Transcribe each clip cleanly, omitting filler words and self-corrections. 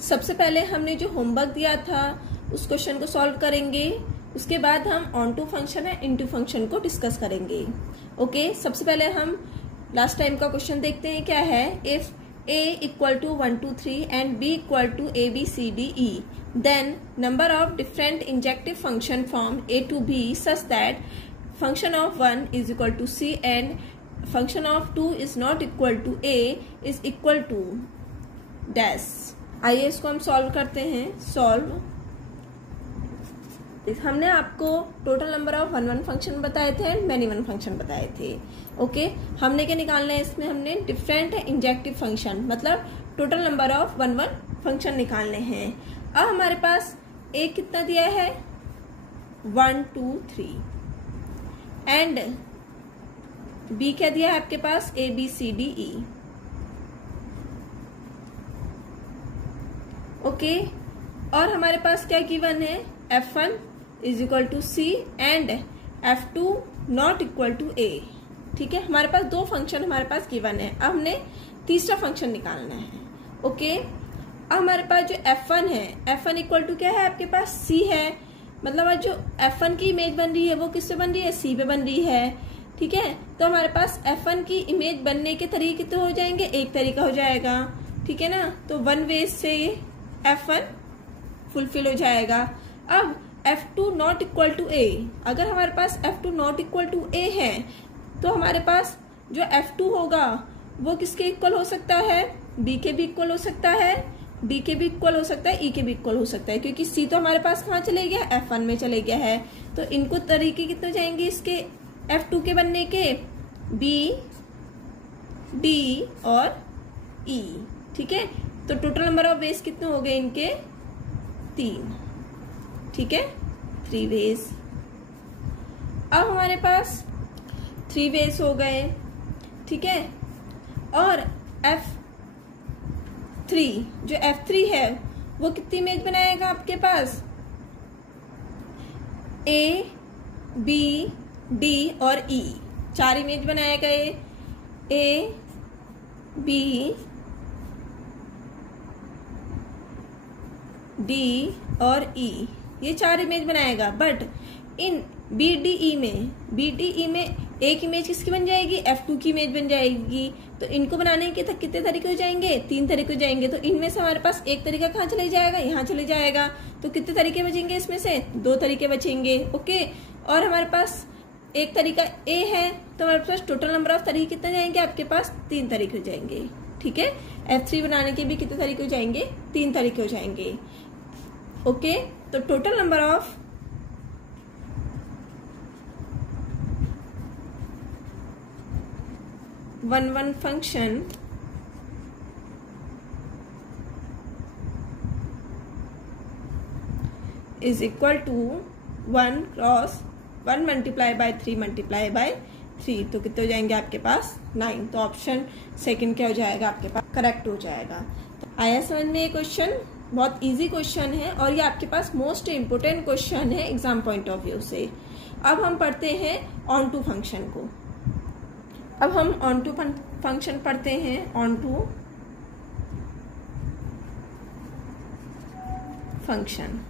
सबसे पहले हमने जो होमवर्क दिया था उस क्वेश्चन को सॉल्व करेंगे, उसके बाद हम ऑन टू फंक्शन है इनटू फंक्शन को डिस्कस करेंगे। ओके, सबसे पहले हम लास्ट टाइम का क्वेश्चन देखते हैं क्या है। If a equal to 1 2 3 and b equal to a b c d e then number of different injective function from a to b such that function of 1 is equal to c and function of 2 is not equal to a is equal to dash. आइए इसको हम solve करते हैं। Solve, हमने आपको total number of 1 1 function बताए थे and many 1 function बताए थे। ओके, हमने क्या निकालना है इसमें, हमने डिफरेंट इंजेक्टिव फंक्शन मतलब टोटल नंबर ऑफ 1 1 फंक्शन निकालने हैं। अब हमारे पास a कितना दिया है 1 2 3 एंड b क्या दिया है आपके पास a b c d e। Okay, और हमारे पास क्या गिवन है f1 is equal to C and f2 not equal to a। ठीक है, हमारे पास दो फंक्शन हमारे पास गिवन है। अब हमने तीसरा फंक्शन निकालना है। ओके, अब हमारे पास जो f1 है, f1 इक्वल टू क्या है आपके पास c है, मतलब आज जो f1 की इमेज बन रही है वो किससे बन रही है, c पे बन रही है। ठीक है, तो हमारे पास f1 की इमेज बनने के तरीके कितने हो जाएंगे, एक तरीका हो जाएगा। ठीक है ना, तो वन वे से f1 फुलफिल हो जाएगा। अब f2 not equal to a, अगर हमारे पास f2 not equal to a है तो हमारे पास जो f2 होगा वो किसके इक्वल हो सकता है, b के भी इक्वल हो सकता है, d के भी इक्वल हो सकता है, e के भी इक्वल हो सकता है, क्योंकि c तो हमारे पास कहाँ चले गया, f1 में चले गया है। तो इनको तरीके कितने जाएंगे इसके f2 के बनने के, b d और e। ठीक है, तो टोटल नंबर ऑफ वेज कितने हो गए इनके 3। ठीक है, 3 वेज। अब हमारे पास 3 वेज हो गए। ठीक है, और f3 जो f3 है वो कितनी इमेज बनाएगा आपके पास, a b d और e, 4 इमेज बनाएगा। a b d और e, ये 4 इमेज बनाएगा। बट इन BDE में एक इमेज किसकी बन जाएगी, f2 की इमेज बन जाएगी। तो इनको बनाने के कितने तरीके हो जाएंगे, 3 तरीके हो जाएंगे। तो इनमें से हमारे पास एक तरीका कहाँ चले जाएगा, यहाँ चले जाएगा। तो कितने तरीके बचेंगे इसमें से, 2 तरीके बचेंगे। ओके, और हमारे पास एक तरीका A है तो हमारे पास टोटल नंबर ऑफ तरीके कितने जाएंगे आपके पास, 3 तरीके हो जाएंगे। ठीक है, f3 बनाने के भी कितने तरीके हो जाएंगे, 3 तरीके हो जाएंगे। ओके, तो total number of one function is equal to 1 cross 1 multiply by 3 multiply by 3। तो कितने हो जाएंगे आपके पास 9। तो ऑप्शन सेकंड क्या हो जाएगा आपके पास, करेक्ट हो जाएगा। तो आया समझ में ये क्वेश्चन, बहुत इजी क्वेश्चन है और ये आपके पास मोस्ट इम्पोर्टेंट क्वेश्चन है एग्जाम पॉइंट ऑफ व्यू से। अब हम पढ़ते हैं ऑन टू फंक्शन को। अब हम ऑन टू फंक्शन पढ़ते हैं। Onto function,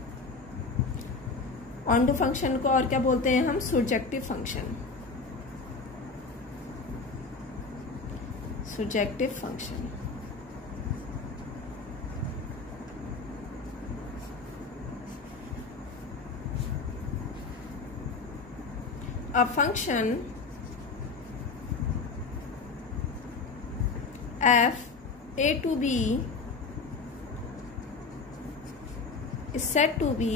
onto function को और क्या बोलते हैं हम, surjective function. surjective function, a function f a to b is said to be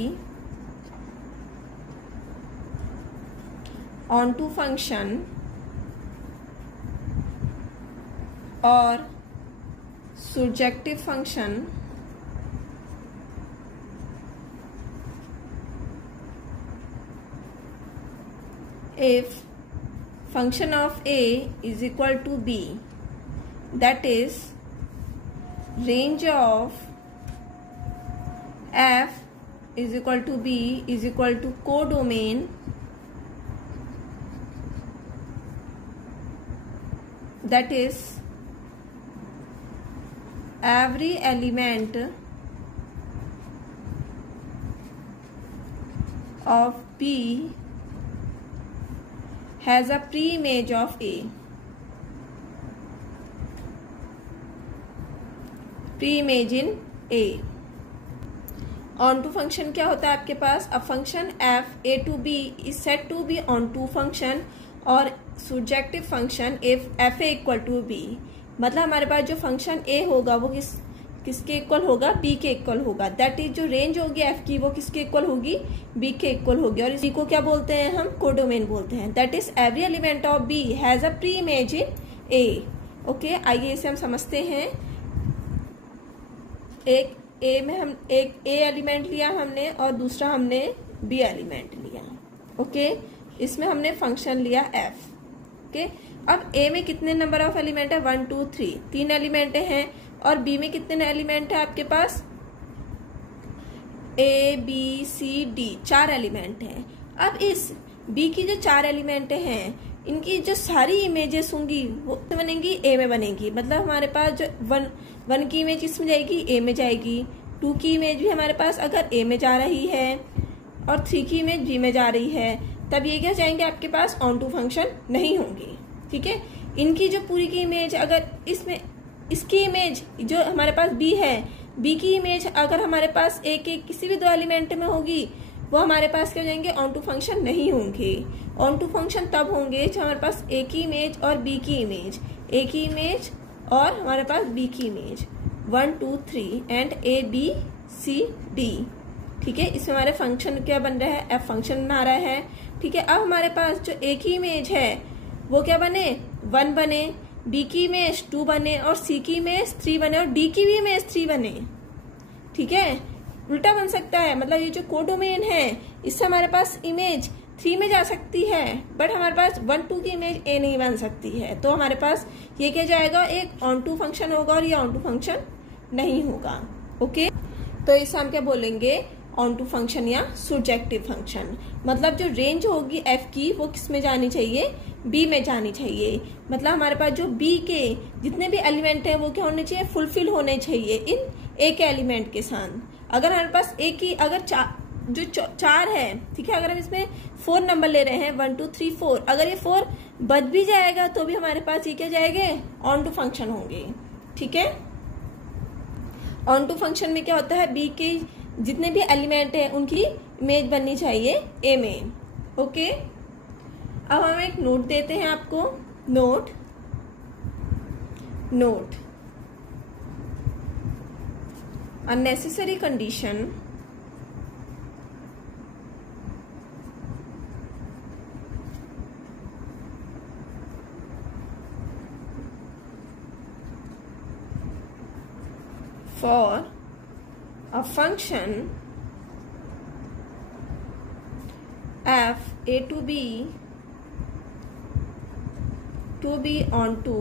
onto function or surjective function if function of a is equal to b, that is range of f is equal to b is equal to codomain that is every element of B has a pre-image of A. Pre-image in A. onto function क्या होता है आपके पास? अब function f a to b is said to be onto function और surjective function if f a equal to b. मतलब हमारे पास जो function a होगा वो किसके इक्वल होगा? b के इक्वल होगा. दैट इज जो रेंज होगी f की वो किसके इक्वल होगी? b के इक्वल होगी. और इसी को क्या बोलते हैं हम? कोडोमेन बोलते हैं. That is every element of b has a pre image in a. Okay, आइए इसे हम समझते हैं. एक ए एलिमेंट लिया हमने और दूसरा हमने बी एलिमेंट लिया. ओके, इसमें हमने फंक्शन लिया f. ओके, अब ए में कितने नंबर ऑफ एलिमेंट है? 1 2 3, 3 एलिमेंट हैं. और बी में कितने एलिमेंट है आपके पास? A B C D, 4 element हैं. अब इस बी की जो 4 एलिमेंट हैं इनकी जो सारी इमेजेस होंगी वो बनेंगी ए में बनेंगी. मतलब हमारे पास जो वन की इमेज इसमें जाएगी, ए में जाएगी. 2 की इमेज भी हमारे पास अगर ए में जा रही है और 3 की इमेज बी में जा रही है, तब ये क्या जाएंगे आपके पास? ऑन टू फंक्शन नहीं होंगे. ठीक है, इनकी जो पूरी की इमेज अगर इसमें इसकी इमेज जो हमारे पास बी है, बी की इमेज अगर हमारे पास ए के किसी भी 2 एलिमेंट में होगी वो हमारे पास क्या जाएंगे? ऑन टू फंक्शन नहीं होंगे. ऑन टू फंक्शन तब होंगे जब हमारे पास ए की इमेज और बी की इमेज, ए की इमेज और हमारे पास बी की image 1 2 3 and A B C D. ठीक है, इसमें हमारे फंक्शन क्या बन रहा है? एफ फंक्शन बना रहा है. ठीक है, अब हमारे पास जो ए की इमेज है वो क्या बने? 1 बने, बी की इमेज 2 बने और सी की इमेज 3 बने और डी की भी इमेज 3 बने. ठीक है, उल्टा बन सकता है. मतलब ये जो कोडोमेन है इससे हमारे पास इमेज 3 में जा सकती है बट हमारे पास 1 2 की इमेज ए नहीं बन सकती है. तो हमारे पास ये क्या जाएगा? एक ऑन टू फंक्शन होगा और ये ऑन टू फंक्शन नहीं होगा. ओके, तो इसे हम क्या बोलेंगे? ऑन टू फंक्शन या सुरजेक्टिव फंक्शन. मतलब जो रेंज होगी एफ की वो किस में जानी चाहिए? बी में जानी चाहिए. मतलब हमारे पास जो बी के जितने भी एलिमेंट हैं वो क्या होने चाहिए? फुलफिल होने चाहिए इन ए के एलिमेंट के साथ. अगर हमारे पास ए की अगर जो 4 है, ठीक है, अगर हम इसमें 4 नंबर ले रहे हैं 1 2 3 4, अगर ये 4 बच भी जाएगा तो भी हमारे पास ये क्या जाएंगे? ऑन टू फंक्शन होंगे. ठीक है, ऑन टू फंक्शन में क्या होता है? बी के जितने भी एलिमेंट हैं उनकी इमेज बननी चाहिए ए में. ओके, अब हम एक नोट देते हैं आपको. Note unnecessary condition for a function f a to b onto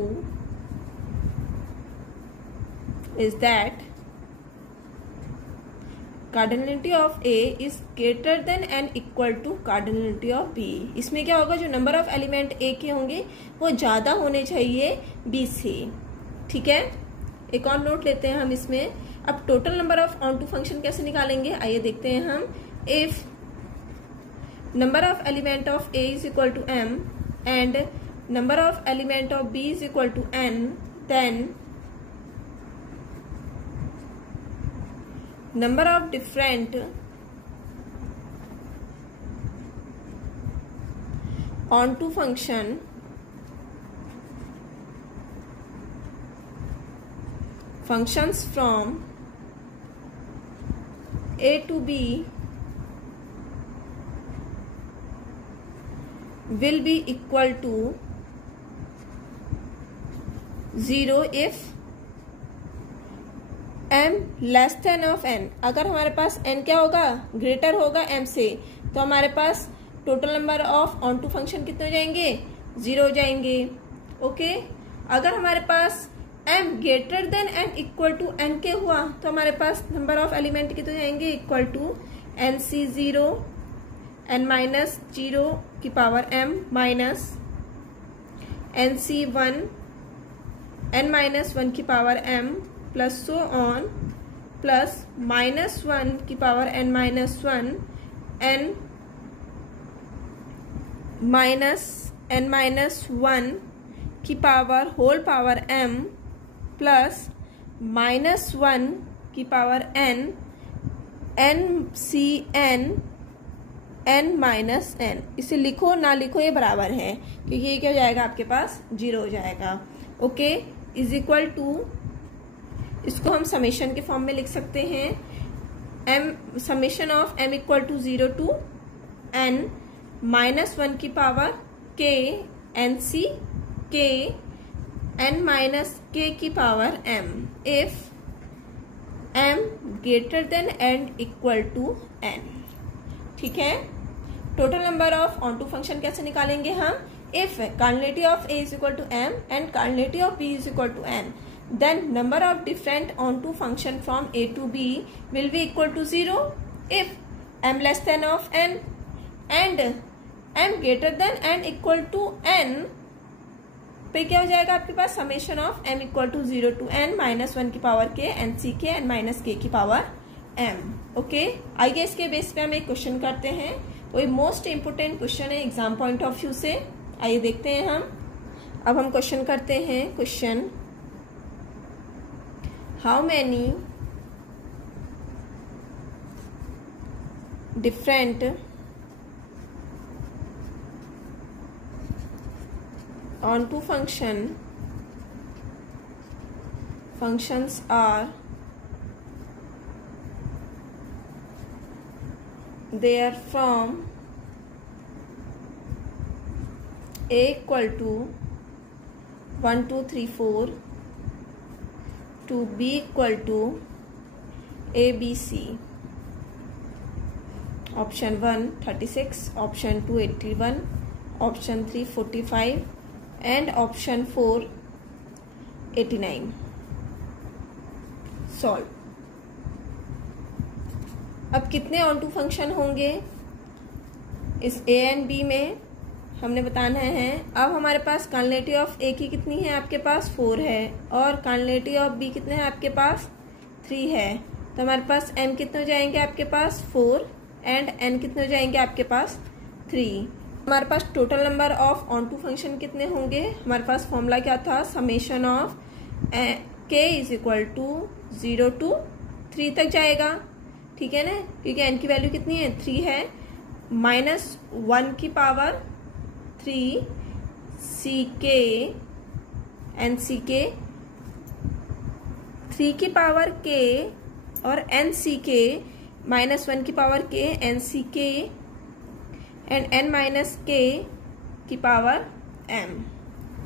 is that cardinality of A is greater than and equal to cardinality of B. इसमें क्या होगा? जो नंबर ऑफ एलिमेंट ए के होंगे वो ज्यादा होने चाहिए बी से. ठीक है, एक और नोट लेते हैं हम इसमें. अब total number of onto function कैसे निकालेंगे? आइए देखते हैं हम. If number of element of A is equal to M and number of element of B is equal to N, then number of different onto function functions from a to b will be equal to 0 if m less than of n. अगर हमारे पास n क्या होगा? Greater होगा m से, तो हमारे पास total number of onto function कितने हो जाएंगे? 0 हो जाएंगे. ओके, अगर हमारे पास m greater than and equal to n के हुआ तो हमारे पास नंबर ऑफ एलिमेंट कितने हो जाएंगे? Equal to nc0 n minus 0 की power m minus nc1 n minus 1 की power m plus so on plus -1 की power n-1 n minus n minus 1 की power whole power m plus minus 1 की power n NCn n minus n। इसे लिखो ना लिखो ये बराबर है, क्योंकि ये क्या हो जाएगा आपके पास 0 हो जाएगा। ओके, इज इक्वल टू, इसको हम समेशन के फॉर्म में लिख सकते हैं, m summation of m equal to 0 to n minus 1 की power k NC k n minus k की power m if m greater than and equal to n। ठीक है, total number of onto function कैसे निकालेंगे हम? If cardinality of a is equal to m and cardinality of b is equal to n, then number of different onto function from a to b will be equal to 0 if m less than of n and m greater than and equal to n। पे क्या हो जाएगा आपके पास summation of m equal to 0 to n minus 1 की power k NC k n minus k की power m। Okay, आइए इसके बेस पे हम एक क्वेश्चन करते हैं, कोई मोस्ट इंपोर्टेंट क्वेश्चन है एग्जाम पॉइंट ऑफ व्यू से। आइए देखते हैं हम। अब हम क्वेश्चन करते हैं, question how many different onto functions are there from a equal to 1 2 3 4 to b equal to ABC। Option 1 36, option 2 81, option 3 45 and option 4 89। Solve. अब कितने ऑन टू फंक्शन होंगे इस a एंड b में हमने बताना है। अब हमारे पास कार्डिनलिटी ऑफ a की कितनी है आपके पास 4 है, और कार्डिनलिटी ऑफ b कितने है आपके पास 3 है, तो हमारे पास m कितने हो जाएंगे आपके पास 4 एंड n कितने हो जाएंगे आपके पास 3। हमारे पास total number of onto function कितने होंगे? हमारे पास फॉर्मूला क्या था, summation of k is equal to 0 to 3 तक जाएगा। ठीक है ना, क्योंकि n की वैल्यू कितनी है 3 है, माइनस 1 की पावर 3 CK NCK 3 की पावर k और NCK माइनस 1 की power k NCK and n minus k की पावर m।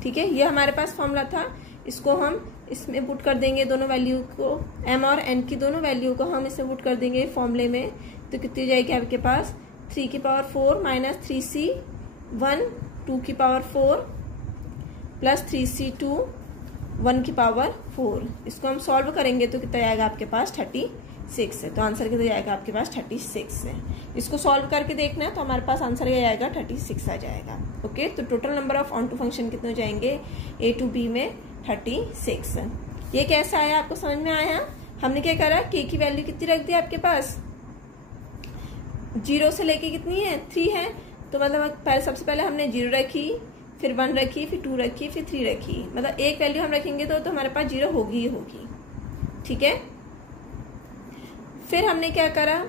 ठीक है, ये हमारे पास फॉर्मूला था, इसको हम इसमें पुट कर देंगे, दोनों वैल्यू को m और n की दोनों वैल्यू को हम इसमें पुट कर देंगे फॉर्मूले में, तो कितनी जाएगी आपके पास 3 की पावर 4 माइनस 3C 1 2 की पावर 4 प्लस 3C2 1 की पावर 4। इसको हम सॉल्व करेंगे तो कितना जाएगा आपके पास 36 है, तो आंसर कितना जाएगा आपके पास 36 है। इसको सॉल्व करके देखना है तो हमारे पास आंसर क्या आएगा 36 आ जाएगा। ओके, तो total number of onto function कितने हो जाएंगे a टू b में 36। ये कैसा आया आपको समझ में आया? हमने क्या करा, k की वैल्यू कितनी रख दी आपके पास 0 से लेके कितनी है 3 है, तो मतलब सबसे पहले हमने 0 रखी, फिर 1 रखी, फिर 2 रखी, फिर 3 रखी, मतलब एक वैल्यू हम रखेंगे तो हमारे पास 0 होगी ही होगी। ठीक है, फिर हमने क्या करा,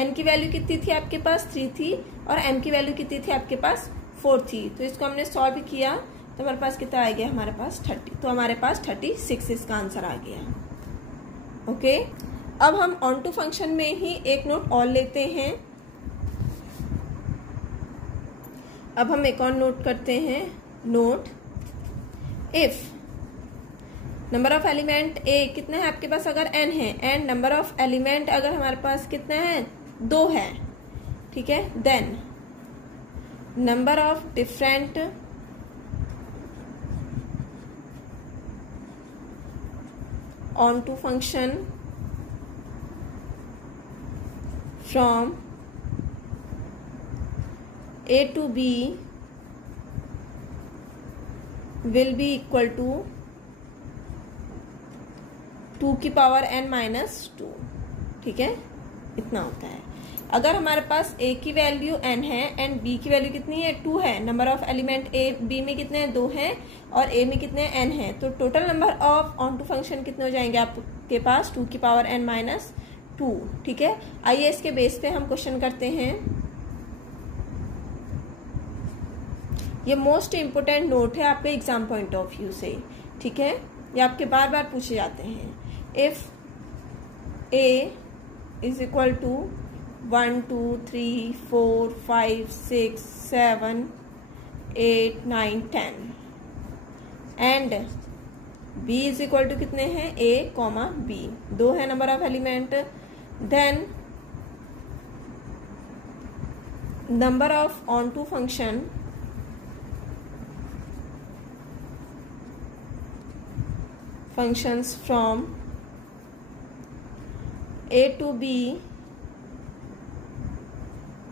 n की वैल्यू कितनी थी आपके पास 3 थी और m की वैल्यू कितनी थी आपके पास 4 थी, तो इसको हमने सॉल्व किया तो हमारे पास कितना आ गया, हमारे पास 30, तो हमारे पास 36 इसका आंसर आ गया। ओके, अब हम ऑन टू फंक्शन में ही एक नोट और लेते हैं। अब हम एक और नोट करते हैं, note if number of element a कितना है आपके पास अगर n है, एंड नंबर ऑफ एलिमेंट अगर हमारे पास कितना है 2 है, ठीक है, then number of different onto function from a to b will be equal to 2 की पावर n माइनस 2। ठीक है, इतना होता है। अगर हमारे पास a की वैल्यू n है एंड b की वैल्यू कितनी है 2 है, नंबर ऑफ एलिमेंट b में कितने हैं 2 हैं और a में कितने n है, तो total number of onto function कितने हो जाएंगे आपके पास 2 की पावर n माइनस 2। ठीक है, आइए इसके बेस पे हम क्वेश्चन करते हैं। ये मोस्ट इंपोर्टेंट नोट है आपके एग्जाम पॉइंट ऑफ व्यू से। ठीक है, ये आपके बार बार पूछे जाते हैं। If a is equal to 1 2 3 4 5 6 7 8 9 10 and b is equal to कितने हैं a कॉमा b, 2 है number of element, then number of onto function functions from a to b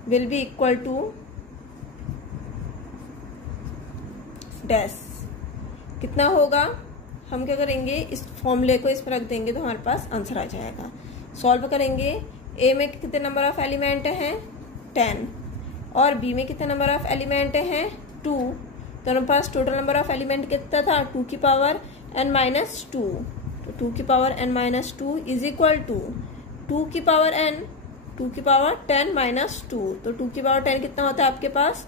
will be equal to dash। कितना होगा, हम क्या करेंगे इस फॉर्मूले को इस पर रख देंगे तो हमारे पास आंसर आ जाएगा। सॉल्व करेंगे, a में कितने नंबर ऑफ एलिमेंट हैं 10 और b में कितने नंबर ऑफ एलिमेंट हैं 2, तो हमारे पास टोटल नंबर ऑफ एलिमेंट कितना था 2 की पावर n माइनस 2, तो 2 की power n minus 2 is equal to 2 की पावर n 2 की पावर 10 माइनस 2, तो 2 की पावर 10 कितना होता है आपके पास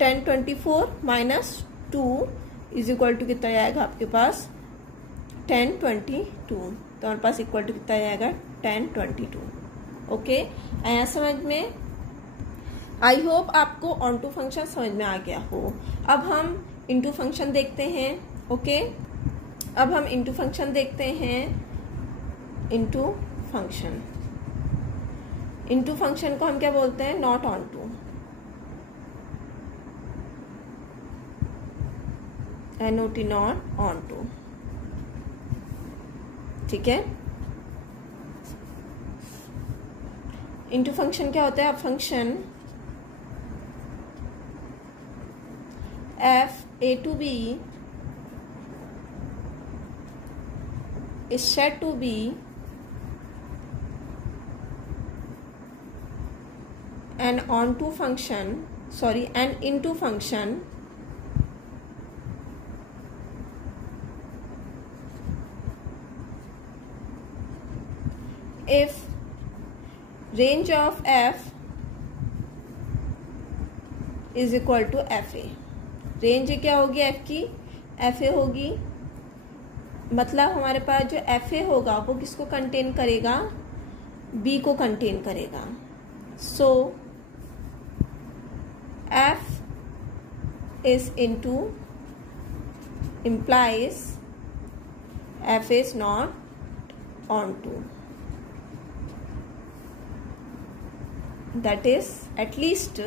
1024 माइनस 2 इज इक्वल टू कितना आएगा आपके पास 1022, तो हमारे पास इक्वल टू कितना आएगा 1022। ओके, आया समझ में? आई होप आपको ऑन टू फंक्शन समझ में आ गया हो। अब हम इनटू फंक्शन देखते हैं। ओके, अब हम इनटू फंक्शन देखते हैं। इनटू फंक्शन, इनटू फंक्शन को हम क्या बोलते हैं not onto, NOT not onto. ठीक है, इनटू फंक्शन क्या होता है, अब function f a to b is said to be an onto function, an into function if range of f is equal to fa। Range क्या होगी f की, fa होगी, मतलब हमारे पास जो fa होगा वो किसको कंटेन करेगा, b को कंटेन करेगा। सो f is into implies f is not onto, that is at least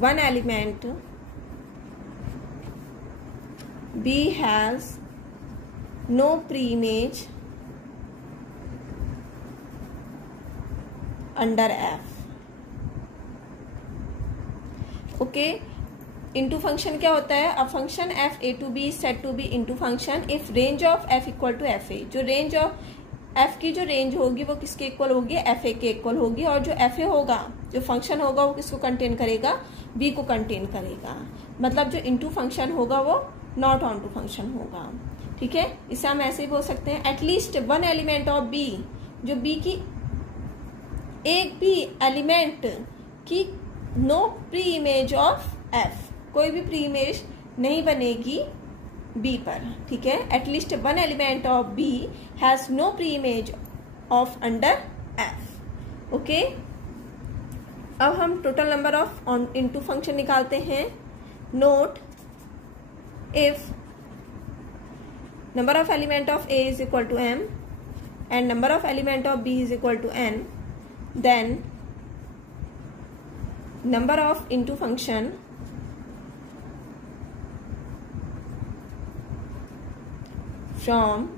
one element B has no preimage under F। Okay, into function क्या होता है, अब function f a to b set to B into function if range of f equal to F A. जो रेंज of f की जो range होगी वो किसके इक्वल होगी, fa के इक्वल होगी, और जो fa होगा जो फंक्शन होगा वो किसको कंटेन करेगा, b को कंटेन करेगा। मतलब जो इनटू फंक्शन होगा वो नॉट ऑन टू फंक्शन होगा। ठीक है, इसे हम ऐसे ही बोल सकते हैं at least one element of b, जो b की एक भी एलिमेंट की no preimage of f, कोई भी प्री इमेज नहीं बनेगी b पर। ठीक है, at least one element of b has no preimage of under f। Okay, अब हम total number of onto into function निकालते हैं। Note, if number of element of a is equal to m and number of element of b is equal to n, then number of into function from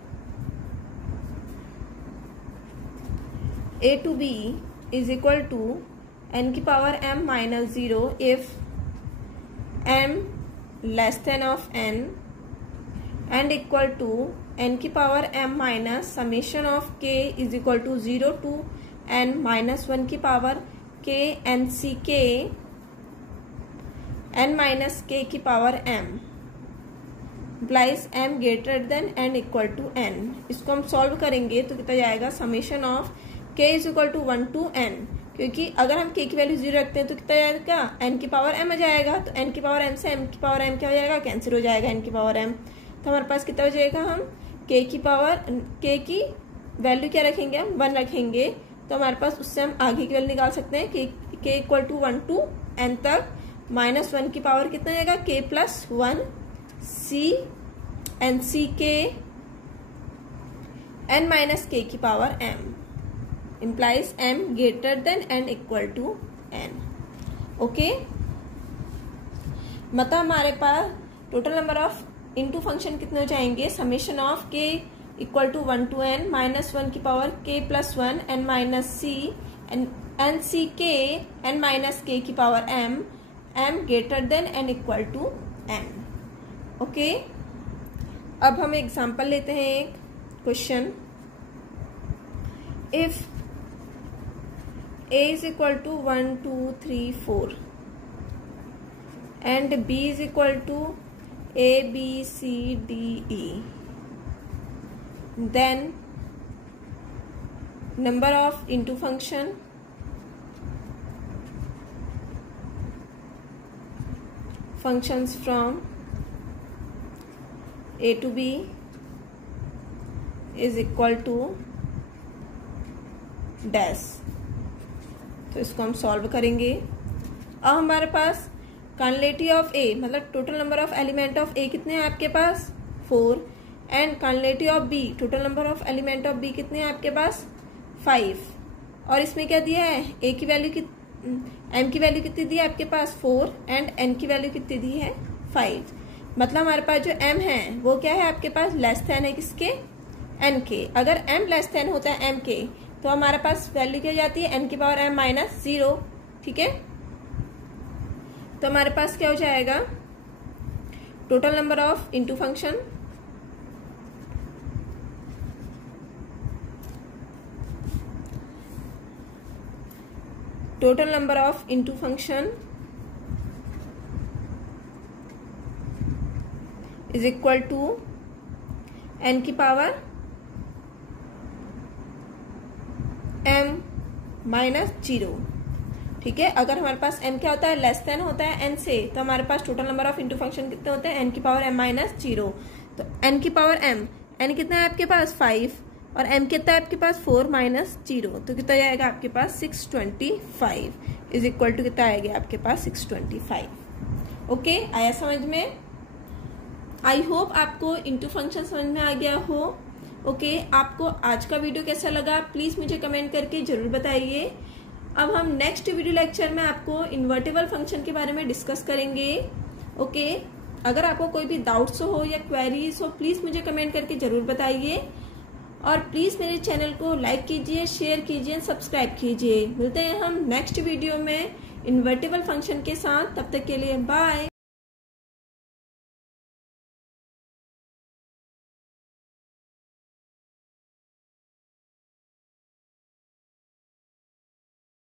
a to b is equal to n की power m minus 0 if m less than of n and equal to n की power m minus summation of k is equal to 0 to n minus 1 की power k n c k n minus k की power m implies m greater than n equal to n। इसको हम solve करेंगे तो कितना जाएगा summation of k is equal to 1 to n, क्योंकि अगर हम k की वैल्यू 0 रखते हैं तो कितना जाएगा n की पावर m आ जाएगा, तो n की पावर m से m की पावर m क्या हो जाएगा कैंसिल हो जाएगा n की पावर m। तो हमारे पास कितना हो जाएगा, हम k की वैल्यू क्या रखेंगे, हम 1 रखेंगे, तो हमारे पास उससे हम आगे की वैल्यू निकाल सकते हैं k equal to 1 to n तक माइनस 1 की पावर कितना जाएगा k plus 1 c n c k n minus k की power m implies m greater than n equal to n। Okay, मतलब हमारे पास total number of into function कितने हो जाएंगे, summation of k equal to 1 to n minus 1 की power k plus 1 n minus c n c k n minus k की power m m greater than n equal to n। Okay, अब हम example लेते हैं एक question. If a is equal to 1 2 3 4 and b is equal to a b c d e, then number of into function functions from a to b is equal to dash। तो इसको हम solve करेंगे। अब हमारे पास कॉन्लेटिव of A मतलब total number of element of A कितने हैं आपके पास 4 and cardinality of B total number of element of B कितने हैं आपके पास 5। और इसमें क्या दिया है, ए की वैल्यू एम की वैल्यू कितनी दी है आपके पास 4 एंड एन की वैल्यू कितनी दी है 5। मतलब हमारे पास जो एम है वो क्या है आपके पास लेस देन है किसके, एन के। अगर एम लेस देन होता है एम के तो हमारे पास वैल्यू क्या जाती है n की पावर m माइनस 0। ठीक है, तो हमारे पास क्या हो जाएगा total number of into function is equal to n की पावर m माइनस 0। ठीक है, अगर हमारे पास m क्या होता है लेस देन होता है n से, तो हमारे पास total number of into function कितने होते हैं n की पावर m माइनस 0। तो n की पावर m, n कितना है आपके पास 5 और m कितना है आपके पास 4 माइनस 0, तो कितना जाएगा आपके पास 625 इज इक्वल टू कितना आएगा आपके पास 625। ओके, आया समझ में। आई होप आपको इनटू फंक्शन समझ में आ गया हो। ओके, आपको आज का वीडियो कैसा लगा प्लीज मुझे कमेंट करके जरूर बताइए। अब हम नेक्स्ट वीडियो लेक्चर में आपको इन्वर्टेबल फंक्शन के बारे में डिस्कस करेंगे। ओके, अगर आपको कोई भी डाउट्स हो या क्वेरीज हो प्लीज मुझे कमेंट करके जरूर बताइए और प्लीज मेरे चैनल को लाइक कीजिए, शेयर कीजिए, सब्सक्राइब कीजिए। मिलते हैं हम नेक्स्ट वीडियो में इन्वर्टेबल फंक्शन के साथ, तब तक के लिए बाय।